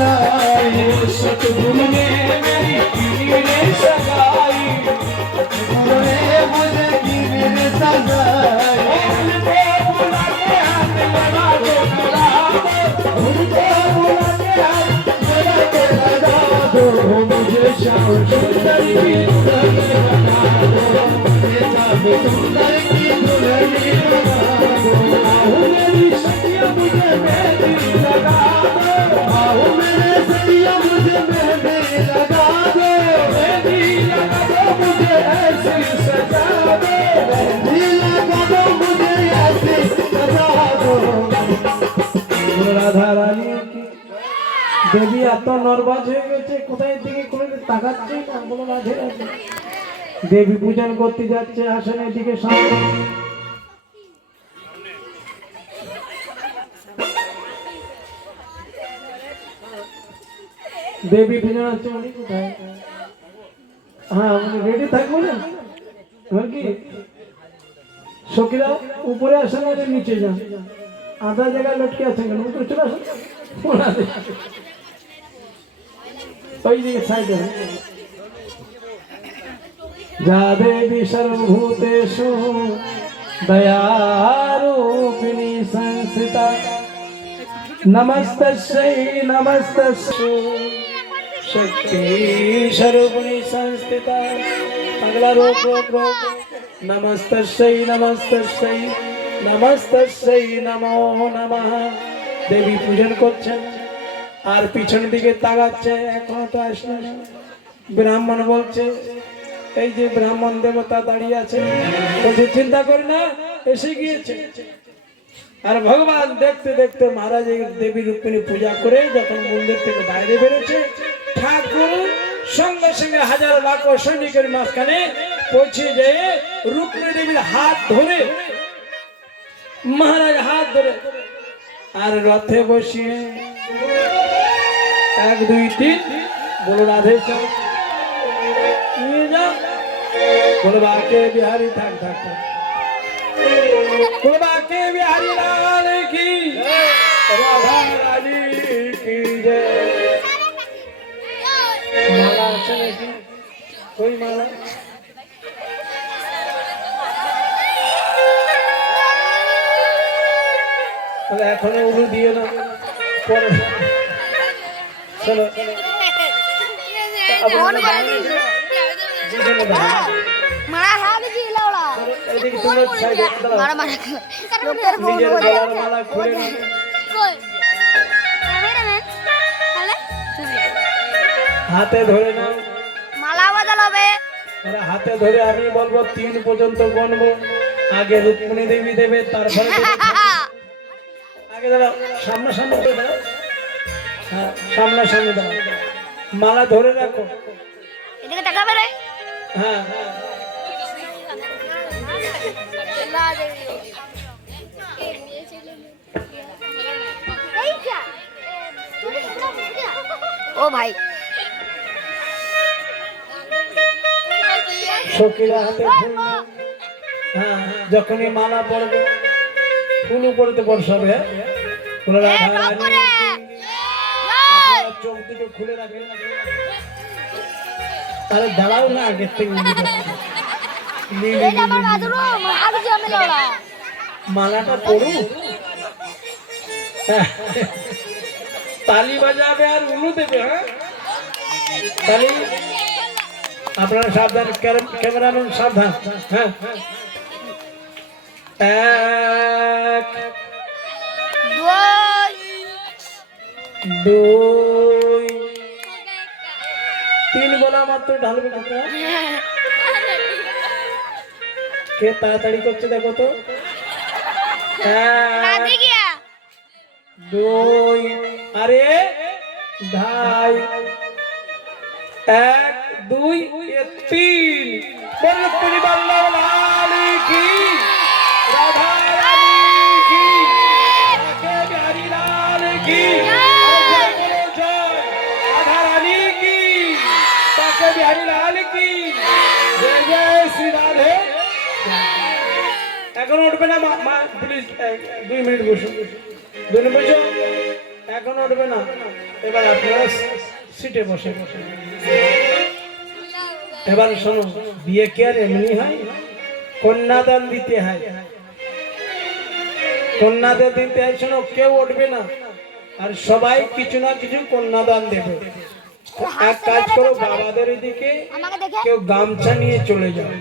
सगाई सतगुरु দেবী এত নর্ভাস হয়ে গেছে, কোথায় দিকে করে তাকাচ্ছে না? কোনো রাধে দেবী পূজন করতে যাচ্ছে আসনের দিকে সামনে। দেবী পূজন হচ্ছে উনি কোথায়? হ্যাঁ উনি রেডি থাকব না? কি? সখীরা উপরে আসেন, আর নিচে যান। আধা জায়গায় লটকে আছেন কেন? উপরে চলে আসুন। ওই দিকে সাইডে যা দেবী সর্বভূতেষু দয়ারূপিণী সংস্থিতা নমস্তস্যৈ নমস্তস্যৈ शक्ति सर्वगुणी संस्थिता अगला रोक रोक रोक नमस्तस्यै नमस्तस्यै নমস্তস্যৈ নমো নমঃ দেবী পূজন করছেন আর পিছন দিকে তাকাচ্ছে এখনও তো আসলো না ব্রাহ্মণ বলছে, এই যে ব্রাহ্মণ দেবতা দাঁড়িয়ে আছে, বলছে, চিন্তা করি না, এসে গিয়েছে। আর ভগবান দেখতে দেখতে মহারাজ দেবী রূপিণী পূজা করে যখন মন্দির থেকে বাইরে বেরোচ্ছে, ঠাকুর সঙ্গে সঙ্গে হাজার লাখ সৈনিকের মাঝখানে পৌঁছে যেয়ে রূপিণী দেবীর হাত ধরে, মহারাজ হাত ধরে, আর রথে বসিয়ে এক, দুই, তিন। বলো রাধে বলো বাকে বিহারি, থাক থাক থাক। বাকে বিহারি, লাল কি? রাধা রানী এখনও দিয়ে না। চলো। মারা হাবি জি লাউলা এদিকে তোমরা সাইডে মারা মারা। লোকের ফোন করে মালা খুলে কই ক্যামেরাম্যান তাহলে? হাতে ধরে নাও মালা হবে। হাতে ধরে আমি বলব তিন পর্যন্ত গণবো আগে রুক্মিণী দেবী দেবে তারপরে আগে দাঁড়াও সামনে সামনে তো দাঁড়াও। হ্যাঁ সামনে সামনে দাঁড়াও। মালা ধরে রাখো। এদিকে তাকাবে রে। হ্যাঁ। হ্যাঁ ও ভাই। সখীরা হাতে ফুল। হ্যাঁ যখনই মালা পড়বে ফুল পড়তে বর্ষাবে হ্যাঁ? দুটো খুলে রাখেন আরে দাঁড়াও না আগের থেকে মালাটা পড়ু হ্যাঁ। তালি বাজাবে আর উলু দেবে হ্যাঁ? তালি আপনারা সাবধান ক্যাম- ক্যামেরাম্যান সাবধান হ্যাঁ। এক দুই দুই তিন বলা মাত্র ঢালবে কে তাড়াতাড়ি করছে দেখো তো? দুই আরে ঢাই এক দুই তিন। পরিবার লাল কি এখন উঠবে না, মা দুই মিনিট বসুন দুই মিনিট বসো। এখন উঠবে না। এবার সিটে বসে বসে। এবার শোনো, বিয়ে কি আর এমনি হয়? কন্যাদান দিতে হয়। কন্যাদান দিতে হয়, শোনো, কেউ উঠবে না। আর সবাই কিছু না কিছু কন্যাদান দেবে। এক কাজ করো বাবাদের দেখে কেউ গামছা নিয়ে চলে যাও।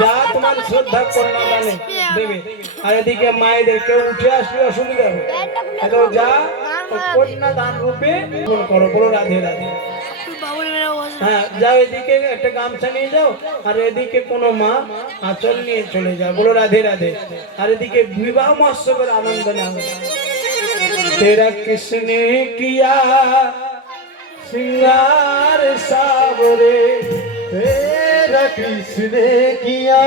যা তোমার শ্রদ্ধা কন্যাদানে দেবে। আর এদিকে মায়েদের কেউ উঠে আসলে অসুবিধা হবে। যা কন্যাদান রূপে গ্রহণ করো বলো রাধে রাধে। হ্যাঁ যাও এদিকে একটা গামছা নিয়ে যাও। আর এদিকে কোনো মা আঁচল নিয়ে চলে যাও। বলো রাধে রাধে। আর এদিকে বিবাহ মহোৎসবের আনন্দ নাও। তেরা কিসনে কিয়া सिंगार सावरे तेरा किसने किया।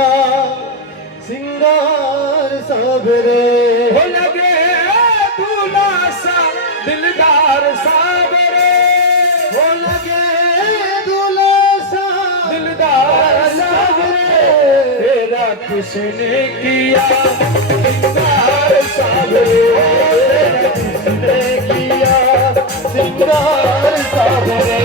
सिंगार सबरे हो लगे दूल्हा सा दिलदार सावरे। हो लगे दूल्हा सा दिलदार सावरे। तेरा किया सिंगार सावरे। तेरा किसने किया সাগরে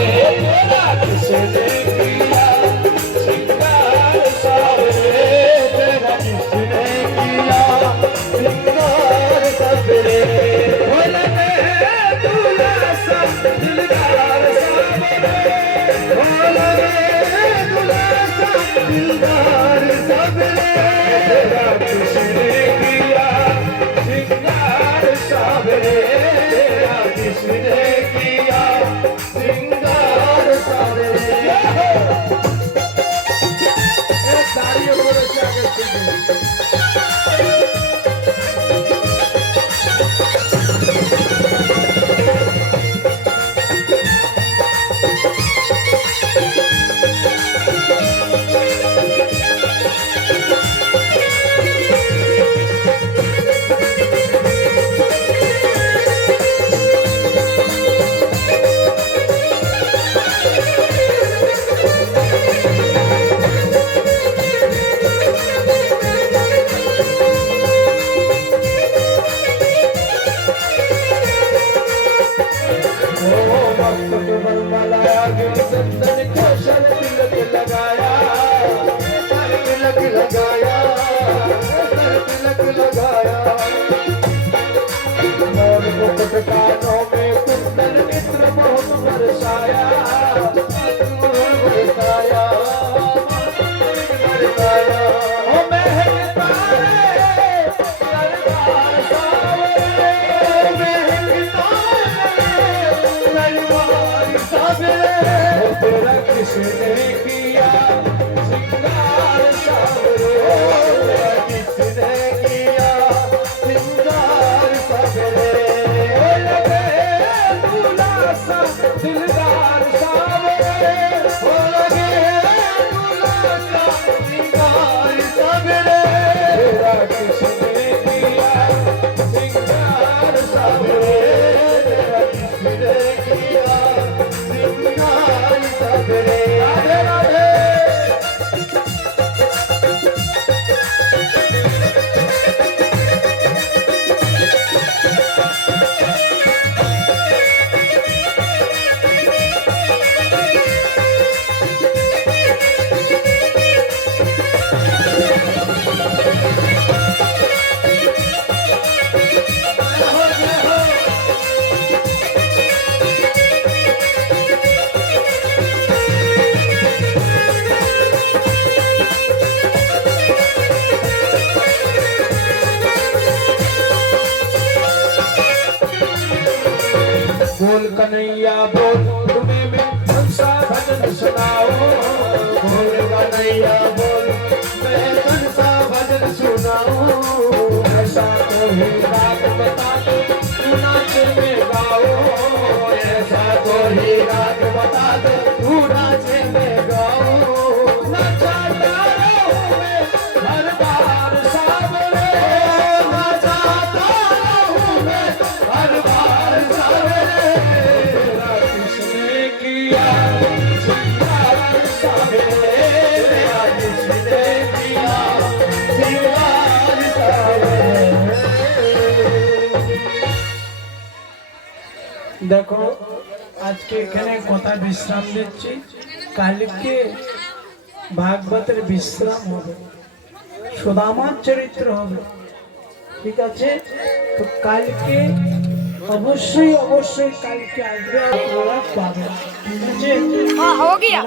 Dios, Dios, Dios, Dios, तेरा किसने कन्हैया बोल, तुम्हें मैं हंसा भजन सुनाओ। बोल कन्हैया बोल, मैं कंसा भजन सुनाओ। ऐसा तो ही रात बता दो, तू नाच में गाओ। ऐसा तो ही रात बता दो, तू नाच में দেখো, আজকে এখানে কথা বিশ্রাম দিচ্ছি। কালকে ভাগবতের বিশ্রাম হবে। সুদামার চরিত্র হবে। ঠিক আছে? তো কালকে অবশ্যই অবশ্যই কালকে আসবে আপনারা পাবেন ঠিক আছে? হ্যাঁ,